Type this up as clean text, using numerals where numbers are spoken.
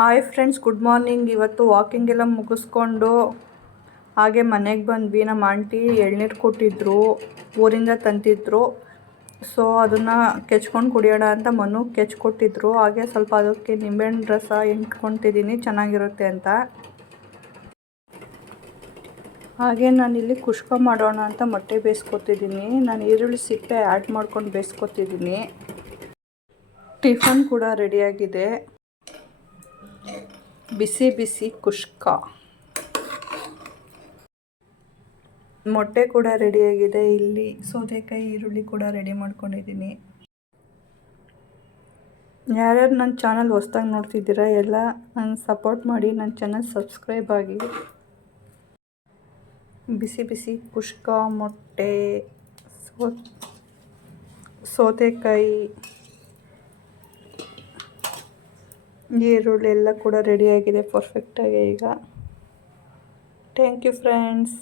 Hi friends, good morning. ಇವತ್ತು walking ಎಲ್ಲ ಮುಗಿಸ್ಕೊಂಡು ಹಾಗೆ ಮನೆಗೆ ಬಂದ್ವಿ. ನಮ್ಮ ಆಂಟಿ ಎಳ್ನೀರು ಕೊಟ್ಟಿದ್ರು, ಊರಿಂದ ತಂದಿದ್ರು. ಸೊ ಅದನ್ನು ಕೆಚ್ಕೊಂಡು ಕುಡಿಯೋಣ ಅಂತ ಮನು ಕೆಚ್ಕೊಟ್ಟಿದ್ರು. ಹಾಗೆ ಸ್ವಲ್ಪ ಅದಕ್ಕೆ ನಿಂಬೆಹಣ್ಣು ರಸ ಹಿಂಡ್ಕೊತಿದ್ದೀನಿ, ಚೆನ್ನಾಗಿರುತ್ತೆ ಅಂತ. ಹಾಗೆ ನಾನಿಲ್ಲಿ ಕುಷ್ಕ ಮಾಡೋಣ ಅಂತ ಮೊಟ್ಟೆ ಬೇಯಿಸ್ಕೊತಿದ್ದೀನಿ. ನಾನು ಈರುಳ್ಳಿ ಸಿಪ್ಪೆ ಆ್ಯಡ್ ಮಾಡ್ಕೊಂಡು ಬೇಯಿಸ್ಕೊತಿದ್ದೀನಿ. ಟಿಫನ್ ಕೂಡ ರೆಡಿಯಾಗಿದೆ, ಬಿಸಿ ಬಿಸಿ ಕುಷ್ಕ. ಮೊಟ್ಟೆ ಕೂಡ ರೆಡಿಯಾಗಿದೆ. ಇಲ್ಲಿ ಸೌತೆಕಾಯಿ ಈರುಳ್ಳಿ ಕೂಡ ರೆಡಿ ಮಾಡ್ಕೊಂಡಿದ್ದೀನಿ. ಯಾರ್ಯಾರು ನನ್ನ ಚಾನಲ್ ಹೊಸ್ದಾಗಿ ನೋಡ್ತಿದ್ದೀರಾ ಎಲ್ಲ ನನ್ನ ಸಪೋರ್ಟ್ ಮಾಡಿ, ನನ್ನ ಚಾನಲ್ ಸಬ್ಸ್ಕ್ರೈಬ್ ಆಗಿ. ಬಿಸಿ ಬಿಸಿ ಕುಷ್ಕ, ಮೊಟ್ಟೆ, ಸೌತೆಕಾಯಿ, ಈರುಳ್ಳಿ ಎಲ್ಲ ಕೂಡ ರೆಡಿಯಾಗಿದೆ ಪರ್ಫೆಕ್ಟಾಗಿ ಈಗ. Thank you friends.